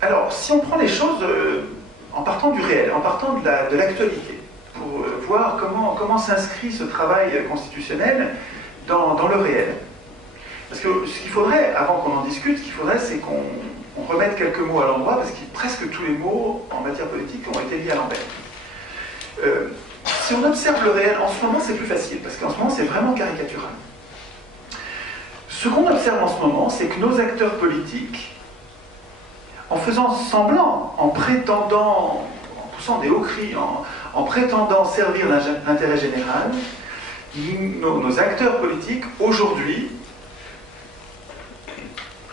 Alors, si on prend les choses en partant du réel, en partant de l'actualité, pour voir comment s'inscrit ce travail constitutionnel dans le réel. Parce que ce qu'il faudrait, avant qu'on en discute, ce qu'il faudrait, c'est qu'on remette quelques mots à l'endroit, parce que presque tous les mots en matière politique ont été mis à l'envers. Si on observe le réel, en ce moment, c'est plus facile, parce qu'en ce moment, c'est vraiment caricatural. Ce qu'on observe en ce moment, c'est que nos acteurs politiques, en faisant semblant, en prétendant, en poussant des hauts cris, en prétendant servir l'intérêt général, nos acteurs politiques, aujourd'hui,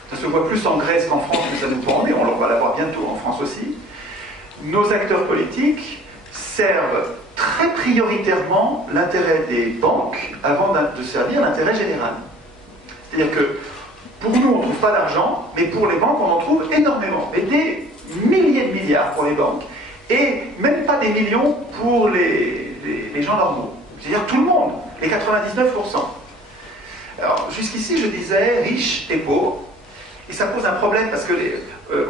ça se voit plus en Grèce qu'en France, mais ça nous prend, et on va l'avoir bientôt en France aussi, nos acteurs politiques servent très prioritairement l'intérêt des banques avant de servir l'intérêt général. C'est-à-dire que pour nous, on ne trouve pas d'argent, mais pour les banques, on en trouve énormément. Mais des milliers de milliards pour les banques, et même pas des millions pour les gens normaux. C'est-à-dire tout le monde, les 99%. Alors, jusqu'ici, je disais riches et pauvres, et ça pose un problème parce que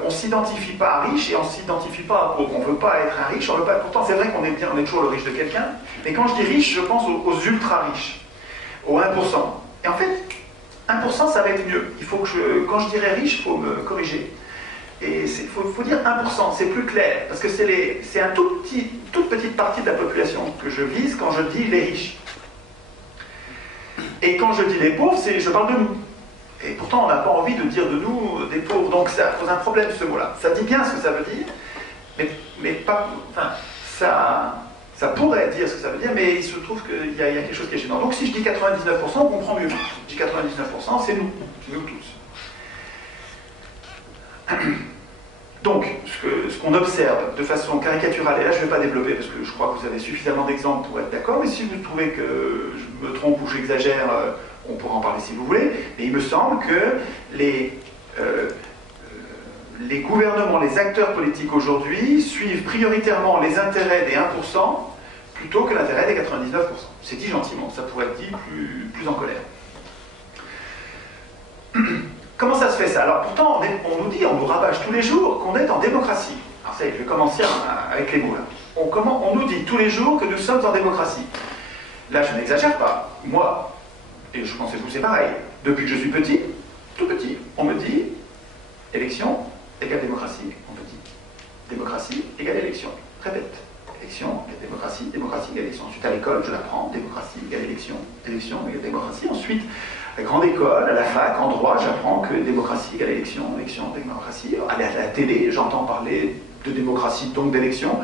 on ne s'identifie pas à riche et on ne s'identifie pas à pauvre. On ne veut pas être un riche, on veut pas... Pourtant, c'est vrai qu'on est bien, on est toujours le riche de quelqu'un, mais quand je dis riche, je pense aux ultra-riches, aux 1%. Et en fait, 1%, ça va être mieux. Il faut que quand je dirais riche, il faut me corriger. Et il faut dire 1%, c'est plus clair, parce que c'est un toute petite partie de la population que je vise quand je dis les riches. Et quand je dis les pauvres, je parle de nous. Et pourtant, on n'a pas envie de dire de nous des pauvres, donc ça pose un problème ce mot-là. Ça dit bien ce que ça veut dire, mais pas... Enfin, ça pourrait dire ce que ça veut dire, mais il se trouve qu'il y a quelque chose qui est gênant. Donc si je dis 99%, on comprend mieux. Je dis 99%, c'est nous tous. Donc, ce qu'on observe de façon caricaturale, et là je ne vais pas développer parce que je crois que vous avez suffisamment d'exemples pour être d'accord, mais si vous trouvez que je me trompe ou j'exagère, on pourra en parler si vous voulez, mais il me semble que les gouvernements, les acteurs politiques aujourd'hui suivent prioritairement les intérêts des 1% plutôt que l'intérêt des 99%. C'est dit gentiment, ça pourrait être dit plus en colère. Comment ça se fait ça? Alors pourtant, on nous rabâche tous les jours qu'on est en démocratie. Alors ça y est, je vais commencer avec les mots là. On nous dit tous les jours que nous sommes en démocratie. Là, je n'exagère pas. Moi, et je pense que vous c'est pareil, depuis que je suis petit, tout petit, on me dit élection égale démocratie. On me dit démocratie égale élection. Répète. Élection égale démocratie, démocratie égale élection. Ensuite à l'école, je l'apprends, démocratie égale élection, élection égale démocratie. Ensuite, à la grande école, à la fac, en droit, j'apprends que démocratie égale élection, élection égale démocratie. À la télé, j'entends parler de démocratie, donc d'élection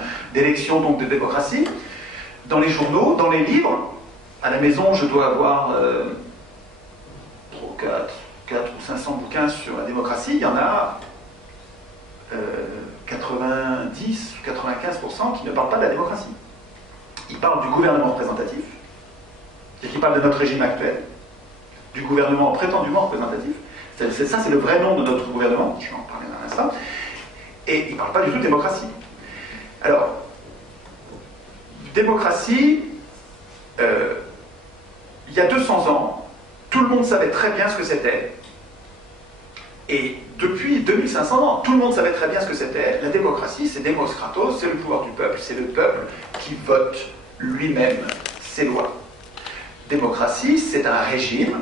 donc de démocratie. Dans les journaux, dans les livres, à la maison, je dois avoir 4 ou 500 bouquins sur la démocratie. Il y en a 90 ou 95% qui ne parlent pas de la démocratie. Ils parlent du gouvernement représentatif, et qui parlent de notre régime actuel, du gouvernement prétendument représentatif. Ça, c'est le vrai nom de notre gouvernement, je vais en parler dans un instant. Et ils ne parlent pas du tout de démocratie. Alors, démocratie, il y a 200 ans, tout le monde savait très bien ce que c'était. Et depuis 2500 ans, tout le monde savait très bien ce que c'était. La démocratie, c'est Demos Kratos, c'est le pouvoir du peuple, c'est le peuple qui vote lui-même ses lois. Démocratie, c'est un régime.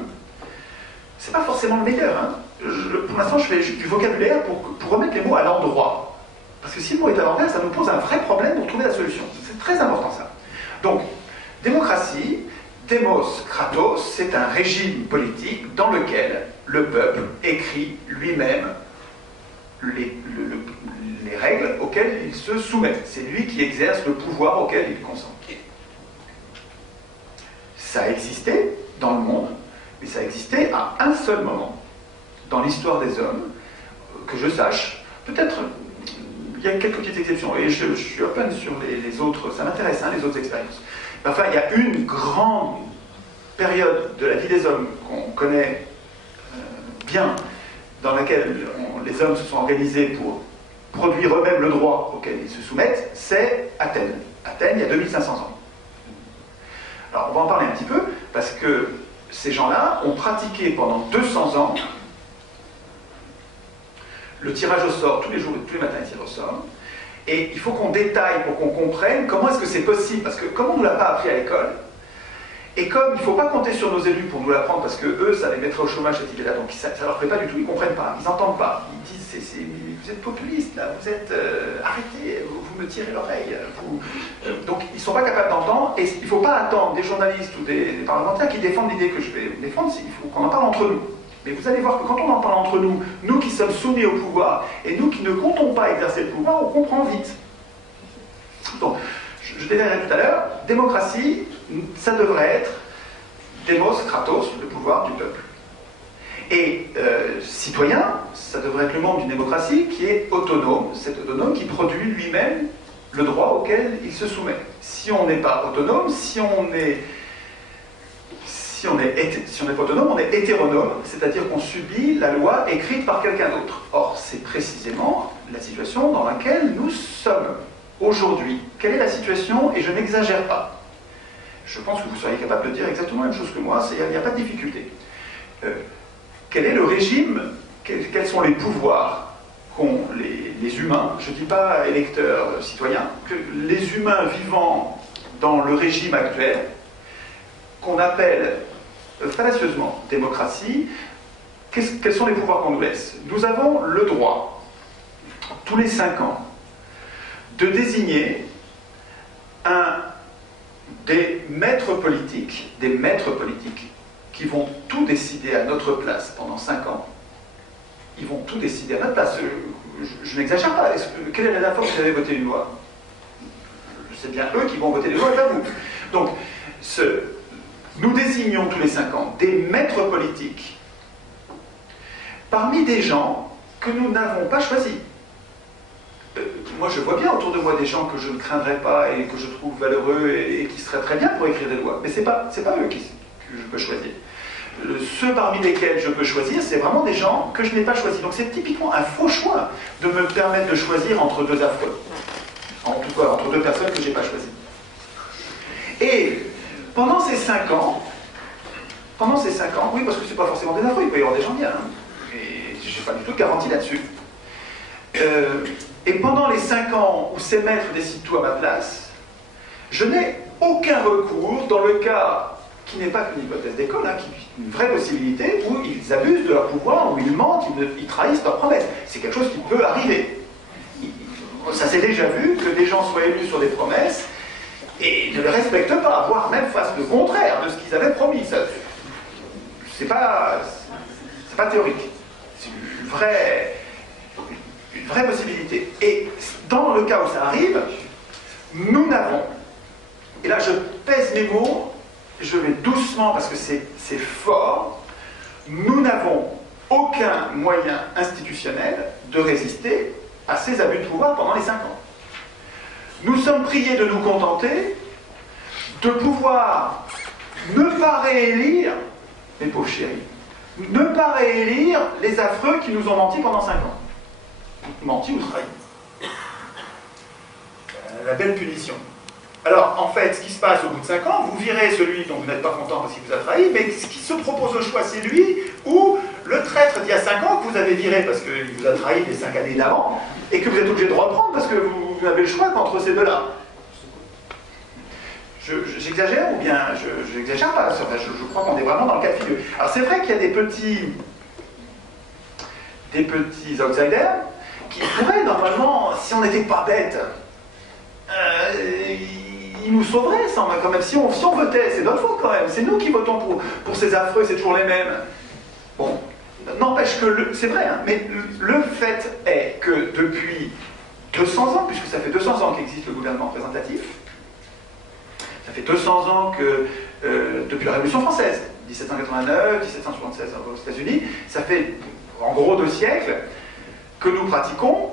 C'est pas forcément le meilleur. Hein. Pour l'instant, je fais du vocabulaire pour remettre les mots à l'endroit. Parce que si le mot est à l'envers, ça nous pose un vrai problème pour trouver la solution. C'est très important ça. Donc, démocratie, Demos Kratos, c'est un régime politique dans lequel le peuple écrit lui-même les règles auxquelles il se soumet. C'est lui qui exerce le pouvoir auquel il consent. Ça a existé dans le monde, mais ça a existé à un seul moment dans l'histoire des hommes, que je sache. Peut-être, il y a quelques petites exceptions, et je suis open sur les autres, ça m'intéresse, hein, les autres expériences. Enfin, il y a une grande période de la vie des hommes qu'on connaît bien, dans laquelle les hommes se sont organisés pour produire eux-mêmes le droit auquel ils se soumettent, c'est Athènes. Athènes, il y a 2500 ans. Alors, on va en parler un petit peu, parce que ces gens-là ont pratiqué pendant 200 ans le tirage au sort tous les jours et tous les matins, ils tirent au sort. Et il faut qu'on détaille pour qu'on comprenne comment est-ce que c'est possible, parce que comme on ne l'a pas appris à l'école, et comme il ne faut pas compter sur nos élus pour nous l'apprendre, parce que eux, ça les mettrait au chômage cette idée-là, donc ça ne leur plaît pas du tout, ils ne comprennent pas, ils n'entendent pas. Ils disent, vous êtes populiste, là, vous êtes... arrêtez, vous me tirez l'oreille. Donc ils ne sont pas capables d'entendre, et il ne faut pas attendre des journalistes ou des parlementaires qui défendent l'idée que je vais défendre, il faut qu'on en parle entre nous. Mais vous allez voir que quand on en parle entre nous, nous qui sommes soumis au pouvoir, et nous qui ne comptons pas exercer le pouvoir, on comprend vite. Donc, je détaillerai tout à l'heure, démocratie, ça devrait être démos, kratos, le pouvoir du peuple. Et citoyen, ça devrait être le membre d'une démocratie qui est autonome, cet autonome qui produit lui-même le droit auquel il se soumet. Si on n'est pas autonome, si on n'est pas autonome, on est hétéronome, c'est-à-dire qu'on subit la loi écrite par quelqu'un d'autre. Or, c'est précisément la situation dans laquelle nous sommes aujourd'hui. Quelle est la situation? Et je n'exagère pas. Je pense que vous seriez capable de dire exactement la même chose que moi, il n'y a pas de difficulté. Quel est le régime? Quels sont les pouvoirs qu'ont les humains? Je ne dis pas électeurs, citoyens, que les humains vivant dans le régime actuel, qu'on appelle fallacieusement démocratie, quels sont les pouvoirs qu'on nous laisse? Nous avons le droit, tous les 5 ans, de désigner des maîtres politiques qui vont tout décider à notre place pendant 5 ans. Ils vont tout décider à notre place. Je n'exagère pas. Quelle est la dernière fois que vous avez voté une loi? C'est bien eux qui vont voter les lois, pas vous. Donc, nous désignons tous les 5 ans des maîtres politiques parmi des gens que nous n'avons pas choisis. Moi, je vois bien autour de moi des gens que je ne craindrais pas et que je trouve valeureux et qui seraient très bien pour écrire des lois. Mais ce n'est pas eux que je peux choisir. Ceux parmi lesquels je peux choisir, c'est vraiment des gens que je n'ai pas choisis. Donc c'est typiquement un faux choix de me permettre de choisir entre deux affreux. En tout cas, entre deux personnes que je n'ai pas choisies. Et pendant ces 5 ans, oui, parce que c'est pas forcément des affreux, il peut y avoir des gens bien, hein, et je n'ai pas du tout de garantie là-dessus. Et pendant les 5 ans où ces maîtres décident tout à ma place, je n'ai aucun recours dans le cas qui n'est pas qu'une hypothèse d'école, hein, qui est une vraie possibilité où ils abusent de leur pouvoir, où ils mentent, ils trahissent leurs promesses. C'est quelque chose qui peut arriver. Ça s'est déjà vu que des gens soient élus sur des promesses et ne les respectent pas, voire même fassent le contraire de ce qu'ils avaient promis. C'est pas théorique. C'est une vraie possibilité. Et dans le cas où ça arrive, nous n'avons, et là je pèse mes mots, je vais doucement parce que c'est fort, nous n'avons aucun moyen institutionnel de résister à ces abus de pouvoir pendant les 5 ans. Nous sommes priés de nous contenter de pouvoir ne pas réélire, mes pauvres chéris, ne pas réélire les affreux qui nous ont menti pendant 5 ans. Menti ou trahi. La belle punition. Alors, en fait, ce qui se passe au bout de 5 ans, vous virez celui dont vous n'êtes pas content parce qu'il vous a trahi, mais ce qui se propose au choix, c'est lui ou le traître d'il y a 5 ans que vous avez viré parce qu'il vous a trahi les 5 années d'avant et que vous êtes obligé de reprendre parce que vous avez le choix qu'entre ces deux-là. J'exagère ou bien je n'exagère pas? Je crois qu'on est vraiment dans le cas de figure. Alors, c'est vrai qu'il y a des petits outsiders qui pourraient, normalement, si on n'était pas bêtes, ils nous sauveraient, quand même. Si on votait, c'est notre faute quand même. C'est nous qui votons pour ces affreux, c'est toujours les mêmes. Bon, n'empêche que, c'est vrai, hein, mais le fait est que depuis 200 ans, puisque ça fait 200 ans qu'existe le gouvernement représentatif, ça fait 200 ans que, depuis la Révolution française, 1789, 1776 aux États-Unis, ça fait en gros 2 siècles que nous pratiquons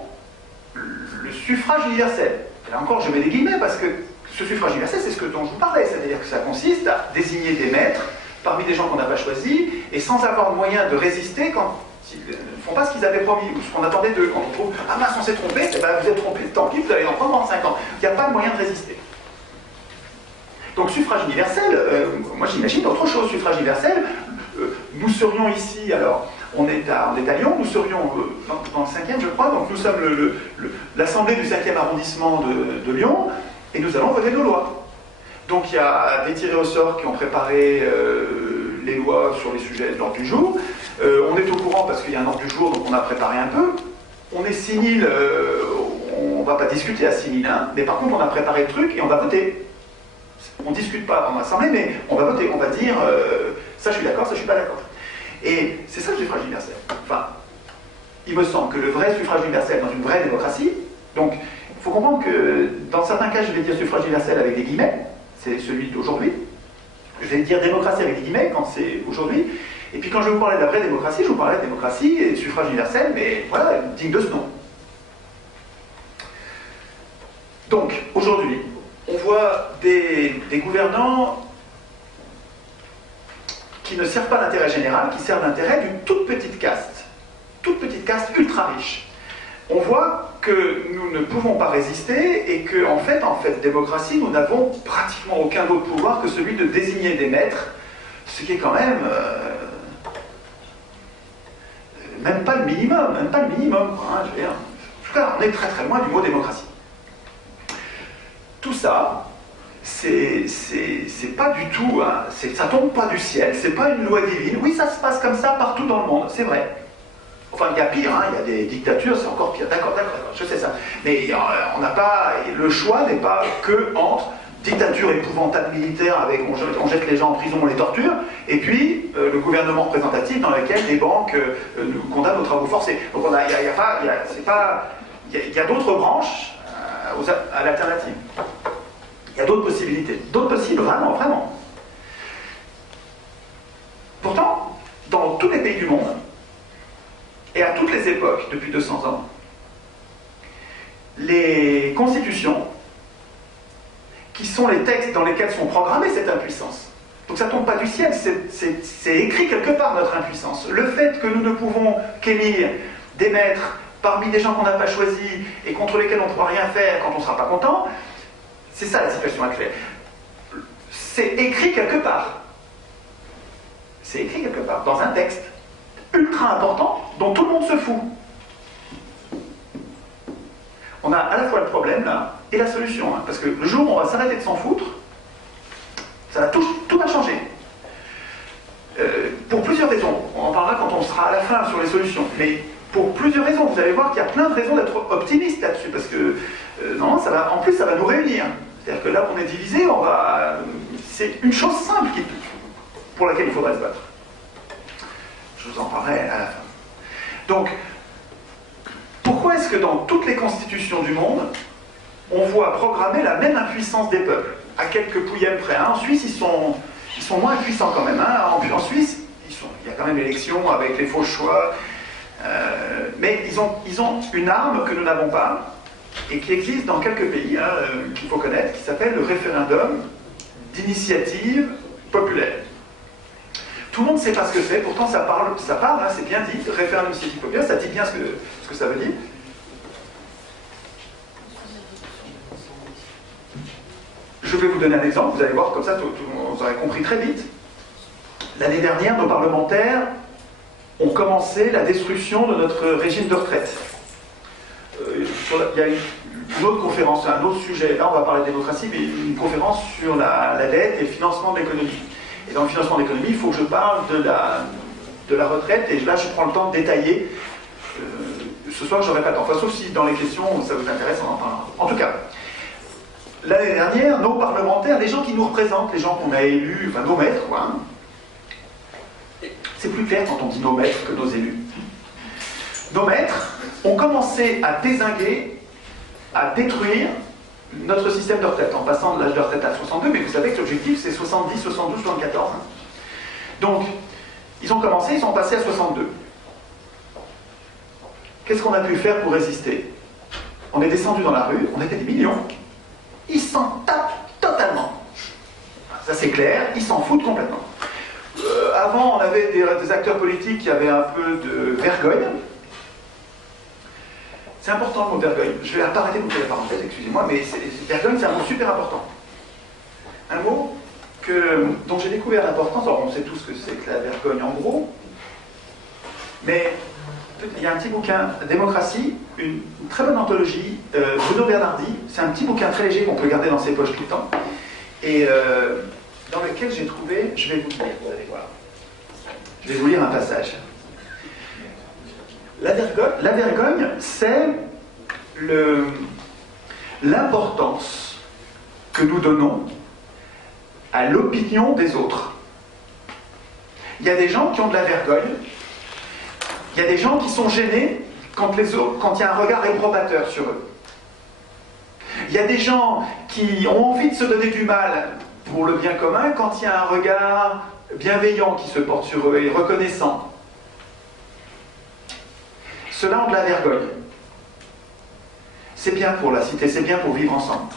le suffrage universel. Et là encore, je mets des guillemets parce que ce suffrage universel, c'est ce dont je vous parlais, c'est-à-dire que ça consiste à désigner des maîtres parmi des gens qu'on n'a pas choisis, et sans avoir moyen de résister quand ils ne font pas ce qu'ils avaient promis, ou ce qu'on attendait d'eux. Quand on trouve « Ah mince, on s'est trompé », eh ben, vous êtes trompé, tant pis, vous allez en prendre dans 5 ans. Il n'y a pas de moyen de résister. Donc suffrage universel, moi j'imagine autre chose, suffrage universel, nous serions ici, alors on est à Lyon, nous serions dans le 5e je crois, donc nous sommes l'assemblée du 5e arrondissement de Lyon, et nous allons voter nos lois. Donc il y a des tirés au sort qui ont préparé les lois sur les sujets de l'ordre du jour, on est au courant parce qu'il y a un ordre du jour, donc on a préparé un peu, on est 6000, on ne va pas discuter à 6000, hein, mais par contre on a préparé le truc et on va voter. On ne discute pas en assemblée, mais on va voter, on va dire ça je suis d'accord, ça je suis pas d'accord. Et c'est ça le suffrage universel. Enfin, il me semble que le vrai suffrage universel dans une vraie démocratie, donc il faut comprendre que dans certains cas je vais dire suffrage universel avec des guillemets, c'est celui d'aujourd'hui. Je vais dire démocratie avec des guillemets quand c'est aujourd'hui. Et puis quand je vais vous parler de la vraie démocratie, je vous parlerai de démocratie et de suffrage universel, mais voilà, digne de ce nom. Donc, aujourd'hui, on voit des gouvernants qui ne servent pas l'intérêt général, qui servent l'intérêt d'une toute petite caste ultra riche. On voit que nous ne pouvons pas résister et qu'en fait, démocratie, nous n'avons pratiquement aucun autre pouvoir que celui de désigner des maîtres, ce qui est quand même même pas le minimum, hein, je veux dire. En tout cas, on est très très loin du mot démocratie. Tout ça, c'est pas du tout, hein, ça tombe pas du ciel, c'est pas une loi divine. Oui, ça se passe comme ça partout dans le monde, c'est vrai. Enfin, il y a pire, hein, il y a des dictatures, c'est encore pire. D'accord, je sais ça. Mais on n'a pas, le choix n'est pas que entre dictature épouvantable militaire avec on jette les gens en prison, on les torture, et puis le gouvernement représentatif dans lequel les banques nous condamnent aux travaux forcés. Donc il y a d'autres branches à l'alternative. Il y a d'autres possibilités. D'autres possibles, vraiment, vraiment. Pourtant, dans tous les pays du monde, et à toutes les époques, depuis 200 ans, les constitutions, qui sont les textes dans lesquels sont programmées cette impuissance. Donc ça ne tombe pas du ciel, c'est écrit quelque part notre impuissance. Le fait que nous ne pouvons qu'élire des maîtres parmi des gens qu'on n'a pas choisis et contre lesquels on ne pourra rien faire quand on ne sera pas content, c'est ça la situation actuelle. C'est écrit quelque part. C'est écrit quelque part, dans un texte ultra important dont tout le monde se fout. On a à la fois le problème là et la solution, hein, parce que le jour où on va s'arrêter de s'en foutre, tout va changer. Pour plusieurs raisons. On en parlera quand on sera à la fin sur les solutions. Mais pour plusieurs raisons, vous allez voir qu'il y a plein de raisons d'être optimiste là-dessus, parce que non, en plus ça va nous réunir. C'est-à-dire que là qu'on est divisé, c'est une chose simple pour laquelle il faudrait se battre. Je vous en parlerai à la fin. Donc, pourquoi est-ce que dans toutes les constitutions du monde, on voit programmer la même impuissance des peuples, à quelques pouillèmes près, hein. En Suisse, ils sont moins puissants quand même. Hein. En Suisse, il y a quand même l'élection avec les faux choix, mais ils ont une arme que nous n'avons pas, et qui existe dans quelques pays, hein, qu'il faut connaître, qui s'appelle le référendum d'initiative populaire. Tout le monde ne sait pas ce que c'est, pourtant ça parle, hein, c'est bien dit, référendum d'initiative populaire, ça dit bien ce que ça veut dire. Je vais vous donner un exemple, vous allez voir, comme ça vous aurez compris très vite. L'année dernière, nos parlementaires ont commencé la destruction de notre régime de retraite. Il y a une autre conférence, un autre sujet, là on va parler de démocratie, mais une conférence sur la dette et le financement de l'économie. Et dans le financement de l'économie, il faut que je parle de la retraite, et là je prends le temps de détailler. Ce soir je n'aurai pas le temps, enfin, sauf si dans les questions ça vous intéresse, on en parlera. En tout cas, l'année dernière, nos parlementaires, les gens qui nous représentent, les gens qu'on a élus, enfin nos maîtres, quoi, hein, c'est plus clair quand on dit nos maîtres que nos élus. Nos maîtres ont commencé à dézinguer, à détruire notre système de retraite, en passant de l'âge de retraite à 62, mais vous savez que l'objectif c'est 70, 72, 74. Hein. Donc, ils ont commencé, ils sont passés à 62. Qu'est-ce qu'on a pu faire pour résister? On est descendu dans la rue, on était des millions. Ils s'en tapent totalement. Ça c'est clair, ils s'en foutent complètement. Avant, on avait des acteurs politiques qui avaient un peu de vergogne. C'est important le mot vergogne. Je vais arrêter de vous faire la parenthèse, excusez-moi, mais vergogne, c'est un mot super important. Un mot dont j'ai découvert l'importance. Alors, on sait tous ce que c'est que la vergogne en gros, mais il y a un petit bouquin, Démocratie, une très bonne anthologie, Bruno Bernardi. C'est un petit bouquin très léger qu'on peut garder dans ses poches tout le temps, et dans lequel j'ai trouvé, je vais vous lire, vous allez voir. Je vais vous lire un passage. La vergogne, c'est l'importance que nous donnons à l'opinion des autres. Il y a des gens qui ont de la vergogne, il y a des gens qui sont gênés quand il y a un regard réprobateur sur eux. Il y a des gens qui ont envie de se donner du mal pour le bien commun quand il y a un regard bienveillant qui se porte sur eux et reconnaissant. Ceux-là ont de la vergogne. C'est bien pour la cité, c'est bien pour vivre ensemble.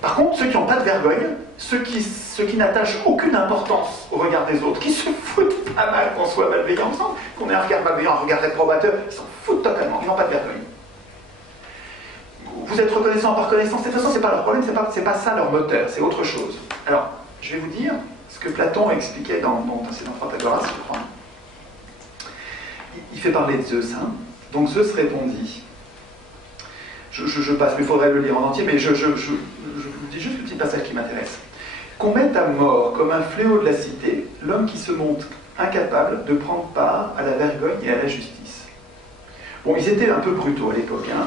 Par contre, ceux qui n'ont pas de vergogne, ceux qui n'attachent aucune importance au regard des autres, qui se foutent pas mal qu'on soit malveillants ensemble, qu'on ait un regard malveillant, un regard réprobateur, ils s'en foutent totalement, ils n'ont pas de vergogne. Vous êtes reconnaissant par connaissance, de toute façon, c'est pas leur problème, c'est pas ça leur moteur, c'est autre chose. Alors, je vais vous dire ce que Platon expliquait c'est dans Protagoras, je crois. Il fait parler de Zeus, hein. Donc Zeus répondit. Je passe, mais il faudrait le lire en entier, mais je vous dis juste le petit passage qui m'intéresse. Qu'on mette à mort comme un fléau de la cité l'homme qui se montre incapable de prendre part à la vergogne et à la justice. Bon, ils étaient un peu brutaux à l'époque, hein,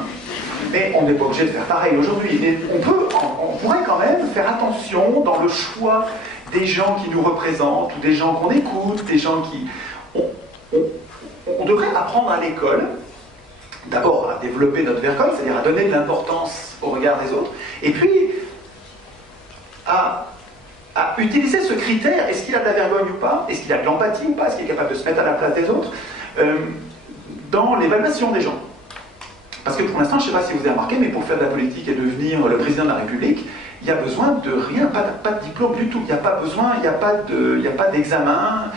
mais on n'est pas obligé de faire pareil aujourd'hui. Mais on pourrait quand même faire attention dans le choix des gens qui nous représentent, ou des gens qu'on écoute, des gens qui... On devrait apprendre à l'école, d'abord à développer notre vergogne, c'est-à-dire à donner de l'importance au regard des autres, et puis à utiliser ce critère, est-ce qu'il a de la vergogne ou pas, est-ce qu'il a de l'empathie ou pas, est-ce qu'il est capable de se mettre à la place des autres, dans l'évaluation des gens. Parce que pour l'instant, je ne sais pas si vous avez remarqué, mais pour faire de la politique et devenir le président de la République, il n'y a besoin de rien, pas de diplôme du tout, il n'y a pas besoin, il n'y a pas d'examen,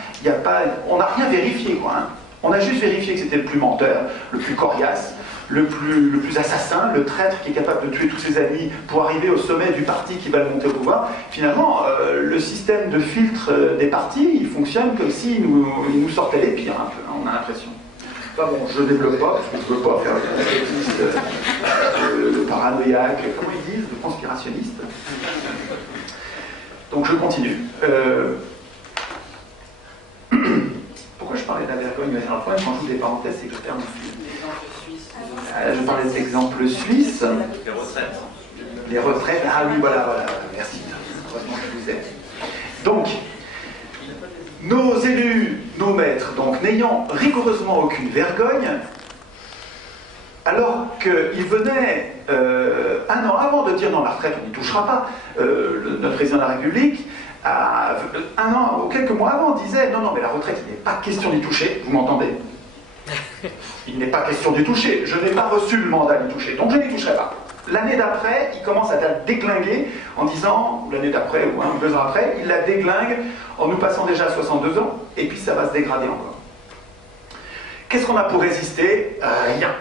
on n'a rien vérifié, quoi. Hein. On a juste vérifié que c'était le plus menteur, le plus coriace, le plus assassin, le traître qui est capable de tuer tous ses amis pour arriver au sommet du parti qui va le monter au pouvoir. Finalement, le système de filtre des partis, il fonctionne comme s'il nous sortait les pires, un peu, hein, on a l'impression. Enfin bon, je ne développe pas, parce que je ne veux pas faire le paranoïaque, comment ils disent, le conspirationniste. Donc je continue. Pourquoi je parlais de la vergogne? Mais le problème, quand je joue des parenthèses, c'est que je perds mon fil. Je parlais des exemples suisses. Les retraites. Les retraites, ah oui, voilà, merci. Heureusement que je vous aide. Donc, nos élus, nos maîtres, donc n'ayant rigoureusement aucune vergogne, alors qu'ils venaient un an avant de dire non, la retraite, on n'y touchera pas, notre président de la République, un an ou quelques mois avant, disait non, mais la retraite, il n'est pas question d'y toucher, vous m'entendez? Il n'est pas question d'y toucher, je n'ai pas reçu le mandat d'y toucher, donc je n'y toucherai pas. L'année d'après, il commence à la déglinguer en disant, l'année d'après ou 1 ou 2 ans après, il la déglingue en nous passant déjà à 62 ans, et puis ça va se dégrader encore. Qu'est-ce qu'on a pour résister? Rien.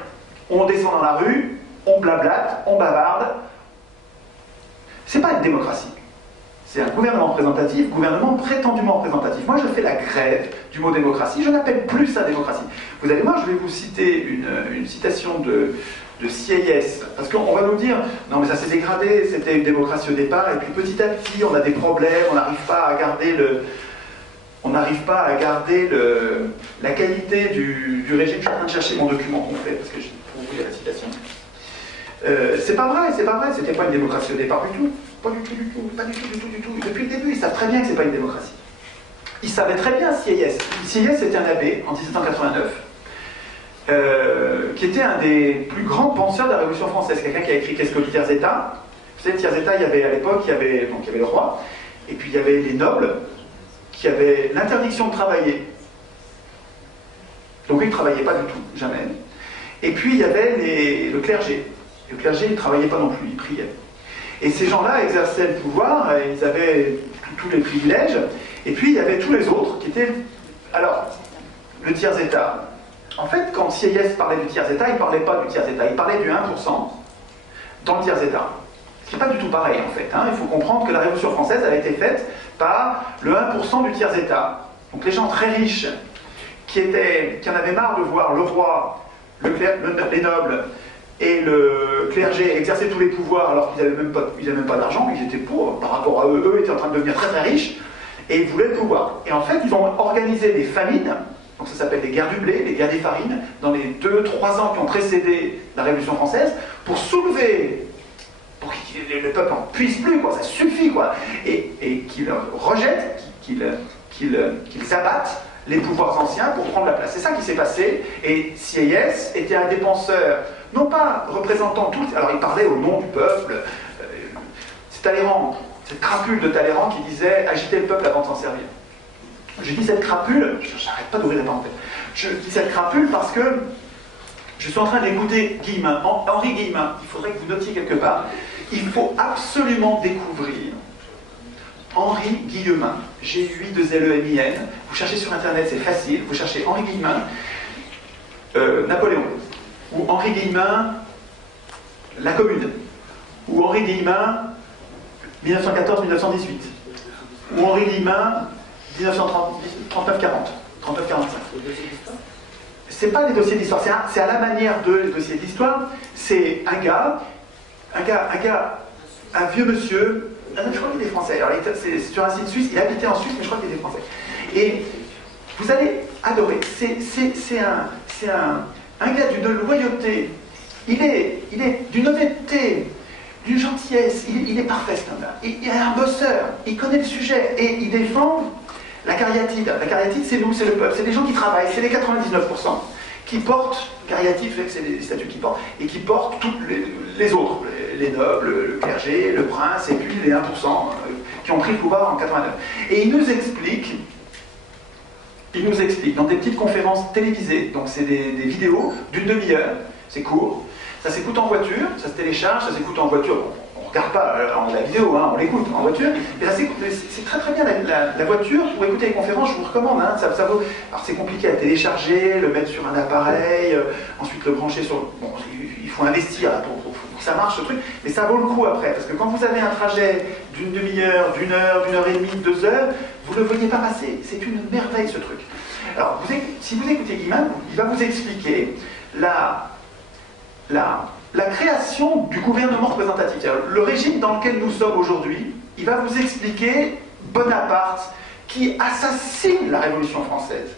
On descend dans la rue, on blablate, on bavarde. C'est pas une démocratie. C'est un gouvernement représentatif, gouvernement prétendument représentatif. Moi, je fais la grève du mot démocratie, je n'appelle plus ça démocratie. Vous allez voir, je vais vous citer une citation de Sieyès, parce qu'on va nous dire, non mais ça s'est dégradé, c'était une démocratie au départ, et puis petit à petit, on a des problèmes, on n'arrive pas à garder la qualité du régime. Je suis en train de chercher mon document complet, parce que pour vous lire la citation. C'est pas vrai, c'était pas une démocratie au départ du tout. Pas du tout. Depuis le début, ils savent très bien que c'est pas une démocratie. Ils savaient très bien Sieyès. Sieyès était un abbé, en 1789, qui était un des plus grands penseurs de la Révolution française. Quelqu'un qui a écrit Qu'est-ce que le tiers-état? Vous savez, le tiers-état, il y avait à l'époque, il y avait le roi, et puis il y avait les nobles, qui avaient l'interdiction de travailler. Donc ils ne travaillaient pas du tout, jamais. Et puis il y avait le clergé. Le clergé, il ne travaillait pas non plus, il priait. Et ces gens-là exerçaient le pouvoir, ils avaient tous les privilèges, Et puis il y avait tous les autres qui étaient... Alors, le tiers-état. En fait, quand Sieyès parlait du tiers-état, il ne parlait pas du tiers-état, il parlait du 1% dans le tiers-état. Ce n'est pas du tout pareil en fait. Hein. Il faut comprendre que la Révolution française elle a été faite par le 1% du tiers-état. Donc les gens très riches qui en avaient marre de voir le roi, les nobles et le clergé exercer tous les pouvoirs alors qu'ils n'avaient même pas d'argent, ils étaient pauvres par rapport à eux, eux étaient en train de devenir très très riches et ils voulaient le pouvoir. Et en fait, ils ont organisé des famines, donc ça s'appelle les guerres du blé, les guerres des farines, dans les 2-3 ans qui ont précédé la Révolution française, pour soulever, pour que le peuple n'en puisse plus, quoi, ça suffit, quoi, et qu'ils rejettent, qu'ils abattent les pouvoirs anciens pour prendre la place. C'est ça qui s'est passé, et Sieyès était un dépenseur, non pas représentant tout, alors il parlait au nom du peuple, c'est Talleyrand, cette crapule de Talleyrand qui disait « agiter le peuple avant de s'en servir ». Je dis cette crapule, j'arrête pas d'ouvrir les parenthèses, je dis cette crapule parce que je suis en train d'écouter Guillemin, Henri Guillemin, il faudrait que vous notiez quelque part, il faut absolument découvrir Henri Guillemin, G-U-I-2-L-E-M-I-N, vous cherchez sur internet, c'est facile, vous cherchez Henri Guillemin, Napoléon, ou Henri Guillemin, La Commune, ou Henri Guillemin, 1914-1918, ou Henri Guillemin, 1939-40, 39-45. C'est pas les dossiers d'histoire, c'est à la manière de les dossiers d'histoire. C'est un vieux monsieur, je crois qu'il est français, alors c'est sur un site suisse, il habitait en Suisse, mais je crois qu'il était français. Et vous allez adorer, c'est un gars d'une loyauté, il est d'une honnêteté, d'une gentillesse, il est parfait ce homme-là. Il est un bosseur, il connaît le sujet, et il défend la cariatide. La cariatide, c'est nous, c'est le peuple, c'est les gens qui travaillent, c'est les 99% qui portent, cariatide, c'est les statuts qui portent, et qui portent tous les autres, les nobles, le clergé, le prince, et puis les 1% qui ont pris le pouvoir en 89. Et il nous explique dans des petites conférences télévisées, donc c'est des vidéos d'une demi-heure, c'est court, ça s'écoute en voiture, ça se télécharge, ça s'écoute en voiture, on ne regarde pas la vidéo, hein, on l'écoute en voiture, et c'est très très bien la voiture, pour écouter les conférences, je vous recommande, hein, ça vaut, alors c'est compliqué à télécharger, le mettre sur un appareil, ensuite le brancher sur, bon, il faut investir là, pour que ça marche ce truc, mais ça vaut le coup après, parce que quand vous avez un trajet d'une demi-heure, d'une heure et demie, 2 heures, vous ne le voyez pas passer, c'est une merveille ce truc. Alors, si vous écoutez Guillemin, il va vous expliquer la création du gouvernement représentatif. Le régime dans lequel nous sommes aujourd'hui, il va vous expliquer Bonaparte qui assassine la Révolution française,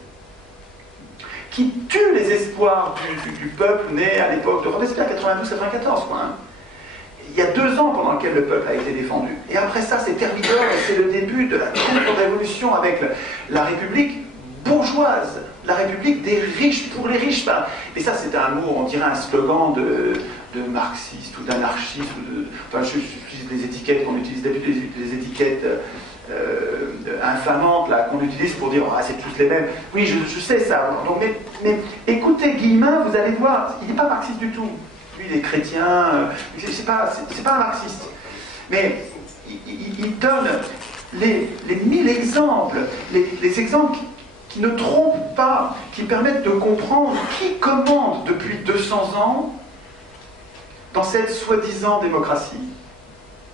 qui tue les espoirs du peuple né à l'époque de Robespierre, 92-94, quoi. Hein. Il y a 2 ans pendant lequel le peuple a été défendu. Et après ça, c'est Thermidor, et c'est le début de la contre-révolution avec la République bourgeoise, la République des riches pour les riches. Et ça, c'est un mot, on dirait un slogan de marxiste ou d'anarchiste, enfin, j'utilise des étiquettes qu'on utilise d'habitude, des étiquettes infamantes là qu'on utilise pour dire ah, c'est tous les mêmes. Oui, je sais ça. Donc, mais écoutez Guillemin, vous allez voir, il n'est pas marxiste du tout. Lui, il est chrétien, c'est pas un marxiste. Mais il donne les 1000 exemples, les exemples qui ne trompent pas, qui permettent de comprendre qui commande depuis 200 ans dans cette soi-disant démocratie,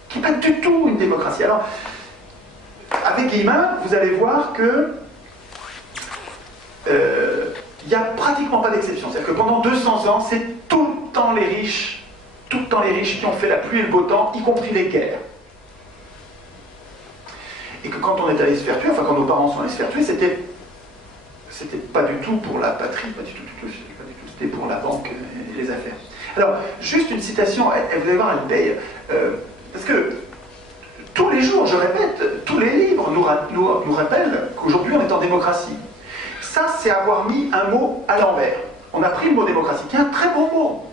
qui n'est pas du tout une démocratie. Alors, avec Guillemin, vous allez voir que il n'y a pratiquement pas d'exception. C'est-à-dire que pendant 200 ans, c'est tout le temps les riches qui ont fait la pluie et le beau temps, y compris les guerres. Et que quand on est allé se faire tuer, enfin quand nos parents sont allés se faire tuer, c'était pas du tout pour la patrie, pas du tout, c'était pour la banque et les affaires. Alors, juste une citation, vous allez voir, elle paye, parce que tous les jours, je répète, tous les livres nous rappellent qu'aujourd'hui on est en démocratie. Ça, c'est avoir mis un mot à l'envers. On a pris le mot démocratie, qui est un très beau mot.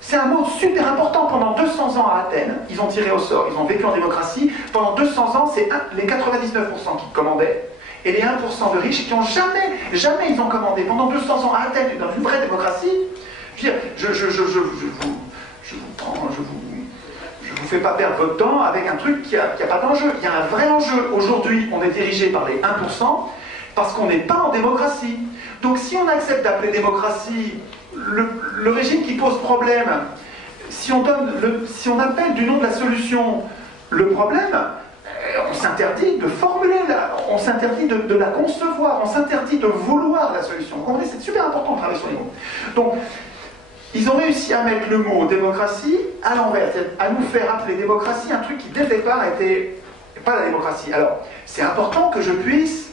C'est un mot super important. Pendant 200 ans à Athènes, ils ont tiré au sort, ils ont vécu en démocratie. Pendant 200 ans, c'est les 99% qui commandaient, et les 1% de riches qui n'ont jamais ils ont commandé. Pendant 200 ans à Athènes, dans une vraie démocratie, je veux dire, je vous fais pas perdre votre temps avec un truc qui a pas d'enjeu. Il y a un vrai enjeu. Aujourd'hui, on est dirigé par les 1% parce qu'on n'est pas en démocratie. Donc si on accepte d'appeler démocratie le régime qui pose problème, si on appelle du nom de la solution le problème, on s'interdit de formuler, on s'interdit de la concevoir, on s'interdit de vouloir la solution. Vous comprenez, c'est super important de travailler sur les mots. Donc, ils ont réussi à mettre le mot démocratie à l'envers, à nous faire appeler démocratie un truc qui dès le départ était pas la démocratie. Alors, c'est important que je puisse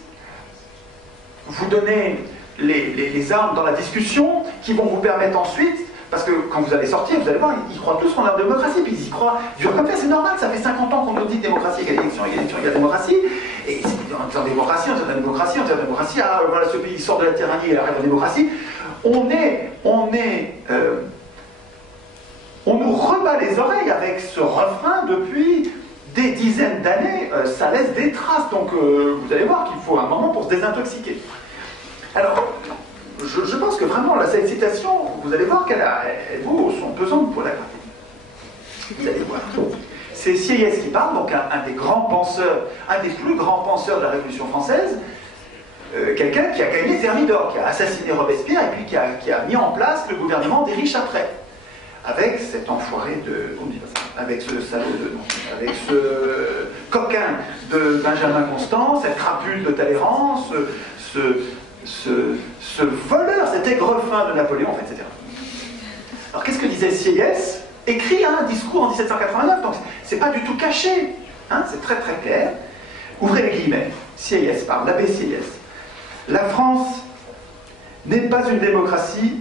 vous donner les armes dans la discussion qui vont vous permettre ensuite, parce que quand vous allez sortir, vous allez voir, ils croient tous qu'on a la démocratie, puis ils y croient dur comme fer, c'est normal, ça fait 50 ans qu'on nous dit démocratie égale élection, égale démocratie, et on dit en démocratie, on dit en démocratie, on dit en démocratie, ah voilà, ce pays sort de la tyrannie et arrive en démocratie. On nous rebat les oreilles avec ce refrain depuis des dizaines d'années, ça laisse des traces, donc vous allez voir qu'il faut un moment pour se désintoxiquer. Alors, je pense que vraiment, là, cette citation, vous allez voir qu'elle vaut son pesant pour la gravité. Vous allez voir. C'est Sieyès qui parle, donc un des grands penseurs, un des plus grands penseurs de la Révolution française, quelqu'un qui a gagné Thermidor, qui a assassiné Robespierre et puis qui a mis en place le gouvernement des riches après. Avec cet enfoiré de... On dit pas ça, avec ce salaud de... Non, avec ce coquin de Benjamin Constant, cette crapule de Talleyrand, ce voleur, cet aigrefin de Napoléon, etc. Alors qu'est-ce que disait Sieyès? Écrit un discours en 1789, donc c'est pas du tout caché, hein, c'est très très clair. Ouvrez les guillemets. Sieyès parle, l'abbé Sieyès. La France n'est pas une démocratie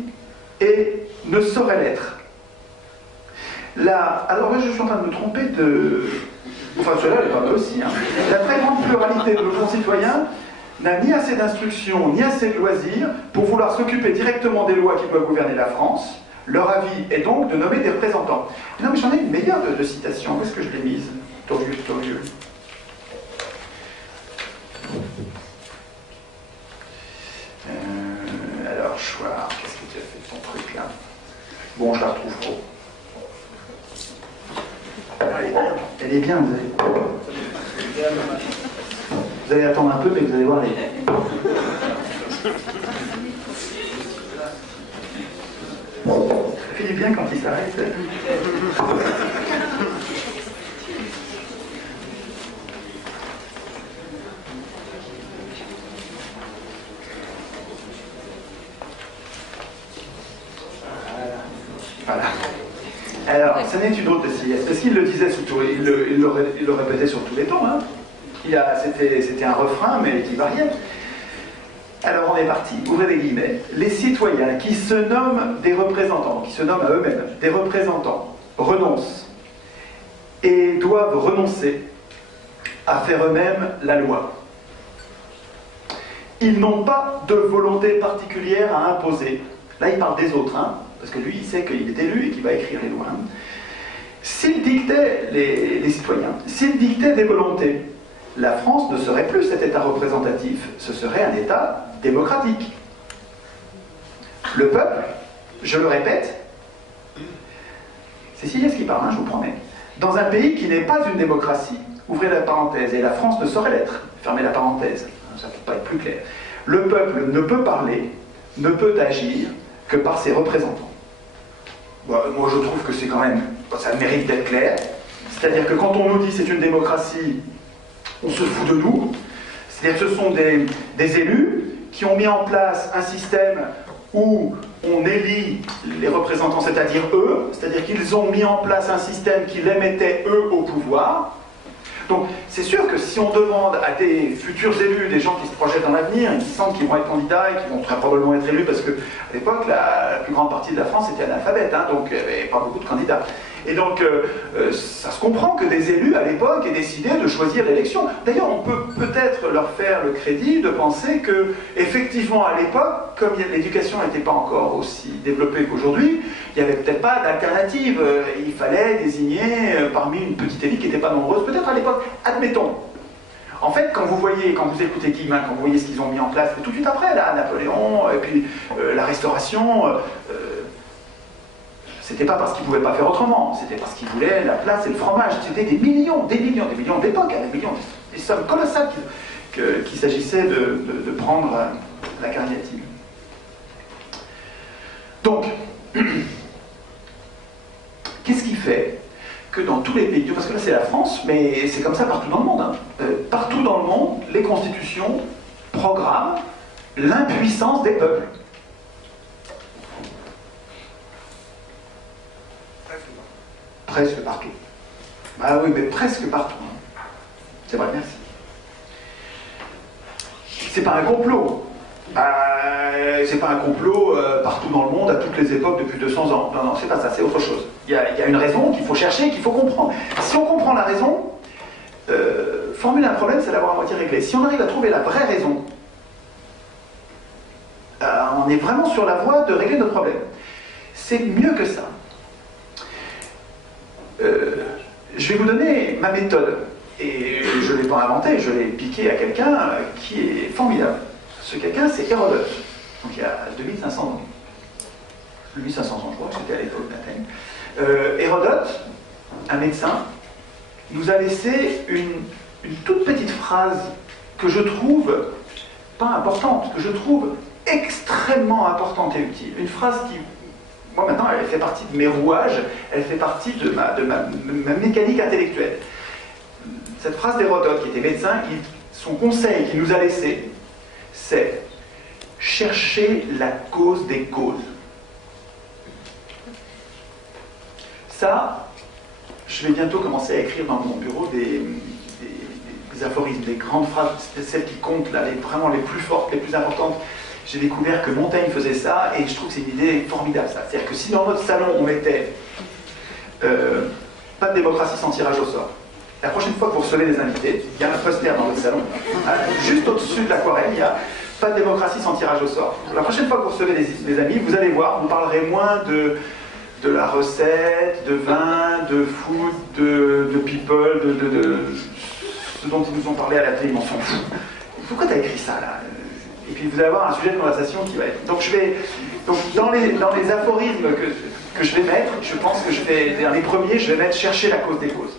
et ne saurait l'être. Alors là, je suis en train de me tromper de... Enfin, cela est pas mal aussi. Hein. La très grande pluralité de nos concitoyens n'a ni assez d'instruction, ni assez de loisirs pour vouloir s'occuper directement des lois qui doivent gouverner la France. Leur avis est donc de nommer des représentants. Non, mais j'en ai une meilleure de citation. Où est-ce que je l'ai mise? Torius. Alors, Chouard, qu'est-ce que tu as fait de ton truc là? Bon, je la retrouve trop. Elle est bien, vous allez. Vous allez attendre un peu, mais vous allez voir les. Ça fait du bien quand il s'arrête. Voilà. Alors, ça n'est une autre de Sieyès, parce qu'il le disait sous tout, il le répétait sur tous les tons. Hein. C'était un refrain, mais qui variait. Alors on est parti, ouvrez les guillemets. Les citoyens qui se nomment des représentants, qui se nomment à eux-mêmes des représentants, renoncent et doivent renoncer à faire eux-mêmes la loi. Ils n'ont pas de volonté particulière à imposer. Là il parle des autres, hein, parce que lui il sait qu'il est élu et qu'il va écrire les lois. S'il dictait, les citoyens, s'il dictait des volontés, la France ne serait plus cet État représentatif, ce serait un État démocratique. Le peuple, je le répète, c'est Sieyès qui parle, hein, je vous promets, dans un pays qui n'est pas une démocratie, ouvrez la parenthèse, et la France ne saurait l'être, fermez la parenthèse, ça ne peut pas être plus clair. Le peuple ne peut parler, ne peut agir que par ses représentants. Bon, moi je trouve que c'est quand même, ça mérite d'être clair, c'est-à-dire que quand on nous dit c'est une démocratie, on se fout de nous, c'est-à-dire que ce sont des élus qui ont mis en place un système où on élit les représentants, c'est-à-dire eux, c'est-à-dire qu'ils ont mis en place un système qui les mettait eux au pouvoir. Donc c'est sûr que si on demande à des futurs élus, des gens qui se projettent dans l'avenir et qui sentent qu'ils vont être candidats et qui vont très probablement être élus, parce qu'à l'époque la plus grande partie de la France était analphabète, hein, donc il n'y avait pas beaucoup de candidats. Et donc, ça se comprend que des élus, à l'époque, aient décidé de choisir l'élection. D'ailleurs, on peut peut-être leur faire le crédit de penser que, effectivement, à l'époque, comme l'éducation n'était pas encore aussi développée qu'aujourd'hui, il n'y avait peut-être pas d'alternative. Il fallait désigner parmi une petite élite qui n'était pas nombreuse, peut-être à l'époque. Admettons. En fait, quand vous écoutez Guillemin, quand vous voyez ce qu'ils ont mis en place, tout de suite après, là, Napoléon, et puis la Restauration... C'était pas parce qu'ils ne pouvaient pas faire autrement, c'était parce qu'ils voulaient la place et le fromage. C'était des millions d'époque, hein, des millions, des sommes colossales qu'il s'agissait de prendre la caritative. Donc, qu'est-ce qui fait que dans tous les pays, parce que là c'est la France, mais c'est comme ça partout dans le monde, hein. Partout dans le monde, les constitutions programment l'impuissance des peuples. Presque partout. Ah oui, mais presque partout. Hein. C'est vrai, merci. C'est pas un complot. C'est pas un complot partout dans le monde, à toutes les époques, depuis 200 ans. Non, non, c'est pas ça, c'est autre chose. Il y a une raison qu'il faut chercher, qu'il faut comprendre. Si on comprend la raison, formuler un problème, c'est l'avoir à moitié réglé. Si on arrive à trouver la vraie raison, on est vraiment sur la voie de régler notre problème. C'est mieux que ça. Je vais vous donner ma méthode. Et je ne l'ai pas inventée, je l'ai piquée à quelqu'un qui est formidable. Ce quelqu'un, c'est Hérodote. Donc il y a 2500 ans. 1500 ans, je crois, c'était à l'époque d'Athènes. Hérodote, un médecin, nous a laissé une toute petite phrase que je trouve pas importante, que je trouve extrêmement importante et utile. Une phrase qui, moi maintenant, elle fait partie de mes rouages, elle fait partie de ma mécanique intellectuelle. Cette phrase d'Hérodote, qui était médecin, son conseil qu'il nous a laissé, c'est « chercher la cause des causes ». Ça, je vais bientôt commencer à écrire dans mon bureau des aphorismes, des grandes phrases, celles qui comptent, là, vraiment les plus fortes, les plus importantes. J'ai découvert que Montaigne faisait ça, et je trouve que c'est une idée formidable, ça. C'est-à-dire que si dans notre salon, on mettait pas de démocratie sans tirage au sort, la prochaine fois que vous recevez des invités, il y a un poster dans votre salon, juste au-dessus de l'aquarelle, il y a « Pas de démocratie sans tirage au sort ». La prochaine fois que vous recevez des amis, vous allez voir, vous parlerez moins de la recette, de vin, de food, de people, de ce dont ils nous ont parlé à la télé, ils m'en sont fous. Pourquoi tu as écrit ça, là? Et puis vous allez avoir un sujet de conversation qui va être... Donc dans les aphorismes que je vais mettre, je pense que dans les premiers, je vais mettre « chercher la cause des causes ».